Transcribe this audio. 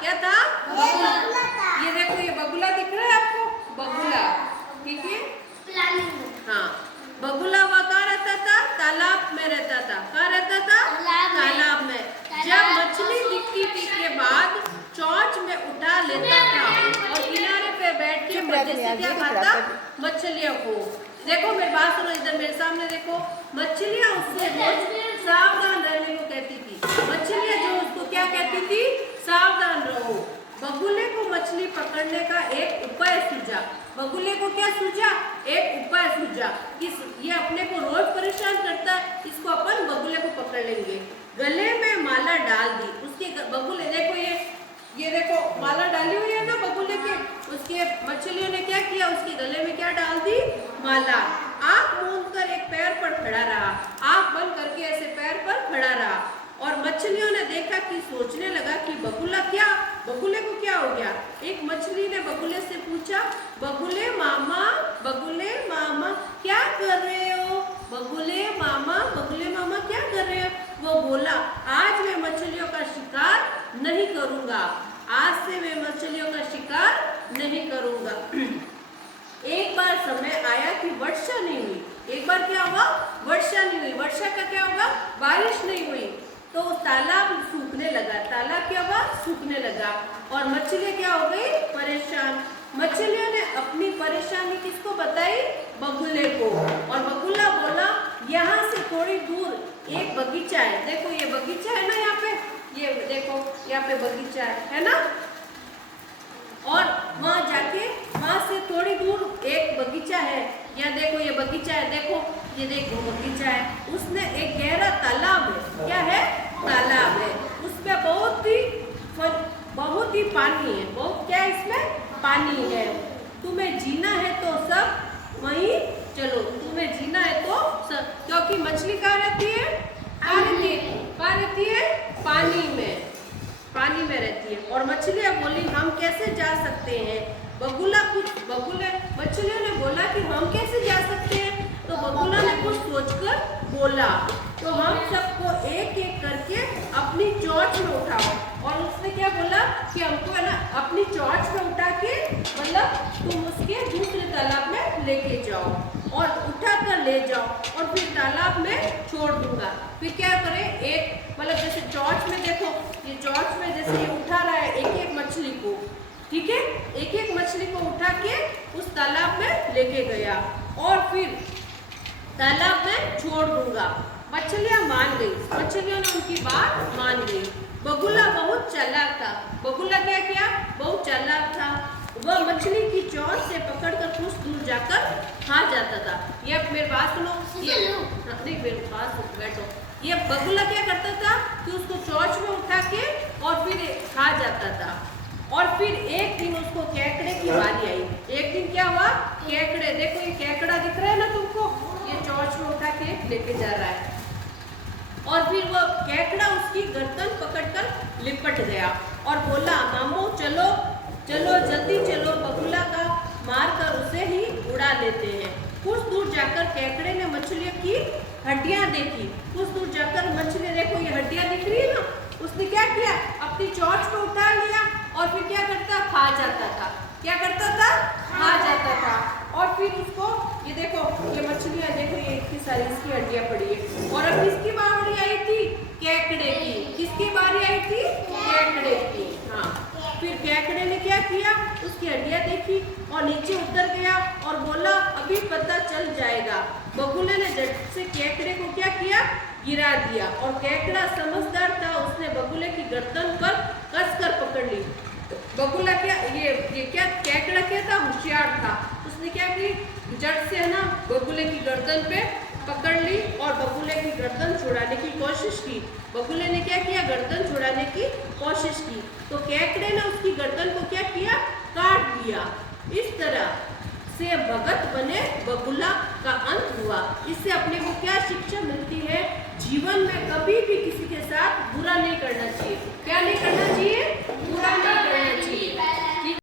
क्या था? ये देखो, ये बगुला दिख रहा है आपको? बगुला, ठीक है। हाँ, बगुला वहाँ कहाँ रहता था? तालाब में रहता था। कहाँ रहता था? तालाब में। जब मछली दिखती थी के बाद चोंच में उठा लेता था और किनारे पे बैठ के मजे से क्या खाता? मछलियों को। देखो मेरी बात सुनो, इधर मेरे सामने देखो, मछलियाँ उससे सावधान रहने को कहती थी। मछलियाँ जो उसको क्या कहती थी? सावधान रहो। बगुले को मछली पकड़ने का एक उपाय सूझा। बगुले को क्या सूझा? एक उपाय सूझा कि ये अपने को रोज परेशान करता है, इसको अपन बगुले को पकड़ लेंगे। गले में माला डाल दी उसके। बगुले देखो, ये देखो माला डाली हुई है ना बगुले के। उसके मछलियों ने क्या किया? उसके गले में क्या डाल दी? माला। आंख मूंद कर एक पैर पर खड़ा रहा, आंख बंद करके ऐसे पैर पर खड़ा रहा। और मछलियों ने देखा कि सोचने लगा कि बगुले को क्या हो गया। एक मछली ने बगुले से पूछा, बगुले मामा क्या कर रहे हो? बगुले मामा क्या कर रहे हो? वो बोला, आज मैं मछलियों का शिकार नहीं करूंगा। आज से मैं मछलियों का शिकार नहीं करूंगा। एक बार समय आया कि वर्षा नहीं हुई। एक बार क्या हुआ? वर्षा नहीं हुई। वर्षा का क्या होगा? बारिश नहीं हुई। तो तालाब सूखने लगा। तालाब क्या हुआ? सूखने लगा। और मछलियाँ क्या हो गई? परेशान। मछलियों ने अपनी परेशानी किसको बताई? बगुले को। और बगुला बोला, यहाँ से थोड़ी दूर एक बगीचा है। देखो ये बगीचा है ना, यहाँ पे, ये देखो यहाँ पे बगीचा है ना। और वहाँ जाके, वहाँ से थोड़ी दूर एक बगीचा है। यहाँ देखो ये बगीचा है, देखो बगीचा है। उसमें एक गहरा तालाब है। क्या है? तालाब है। उसमें बहुत ही पानी है। बहुत क्या है इसमें? पानी है। तुम्हें जीना है तो सब वहीं चलो। तुम्हें जीना है तो सब, क्योंकि मछली कहाँ रहती है? कहाँ रहती है? पानी में रहती है। और मछलियाँ बोली, हम कैसे जा सकते हैं? मछलियों ने बोला कि हम कैसे जा सकते हैं? तो बगुला ने कुछ सोचकर बोला, तो हम सबको एक एक करके अपनी चोंच में उठाओ। और उसने क्या बोला कि हमको है ना अपनी चोंच में उठा के, मतलब तुम उसके दूसरे तालाब में लेके जाओ और उठा कर ले जाओ और फिर तालाब में छोड़ दूंगा। फिर क्या करें? एक मतलब जैसे चोंच में, देखो ये चोंच में जैसे ये उठा रहा है एक एक मछली को, ठीक है। एक एक मछली को उठा के उस तालाब में लेके गया और फिर तालाब में छोड़ दूंगा। मछलियाँ मान गई। मछलियों ने उनकी बात मान गई। बगुला बहुत चालाक था। बगुला क्या किया? बहुत चालाक था। वह मछली की चोंच से पकड़कर कुछ दूर जाकर खा जाता था। ये मेरे बात सुनो, नहीं मेरे पास बैठो। ये बगुला क्या करता था कि उसको चोंच में उठा के और फिर खा जाता था। और फिर एक दिन उसको केकड़े की बारी आई। एक दिन क्या हुआ? केकड़े, देखो ये केकड़ा दिख रहा है ना तुमको, ये चोंच में उठा के लेके जा रहा है। और फिर वो केकड़ा उसकी गर्दन पकड़कर लिपट गया और बोला, मामू चलो जल्दी चलो, बगुला का मारकर उसे ही उड़ा लेते हैं। कुछ दूर जाकर केकड़े ने मछलियों की हड्डियां देखी। कुछ दूर जाकर मछली, देखो ये हड्डियां दिख रही है ना, उसने क्या किया? अपनी चोंच को उठा लिया और फिर क्या करता? खा जाता था। क्या करता था? खा जाता था। और फिर उसको, ये देखो ये मछलियाँ, देखो ये इतनी सारी इसकी हड्डियाँ पड़ी है। और अब किसकी बारी आई थी? केकड़े की। किसकी बारी आई थी? केकड़े की। हाँ, फिर केकड़े ने क्या किया? उसकी हड्डियाँ देखी और नीचे उतर गया और बोला, अभी पता चल जाएगा। बगुले ने झट से केकड़े को क्या किया? गिरा दिया। और केकड़ा समझदार था, उसने बगुले की गर्दन पर कसकर पकड़ ली। बगुला क्या, ये क्या, केकड़ा क्या था? होशियार था। उसने क्या की? झट से है ना बगुले की गर्दन पे पकड़ ली और बगुले की गर्दन छुड़ाने की कोशिश की। बगुले ने क्या किया? गर्दन छुड़ाने की कोशिश की। तो केकड़े ने उसकी गर्दन को क्या किया? काट दिया। इस तरह से भगत बने बगुला का अंत हुआ। इससे अपने को क्या शिक्षा मिलती है? जीवन में कभी भी किसी के साथ बुरा नहीं करना चाहिए। क्या नहीं करना चाहिए? बुरा नहीं करना चाहिए।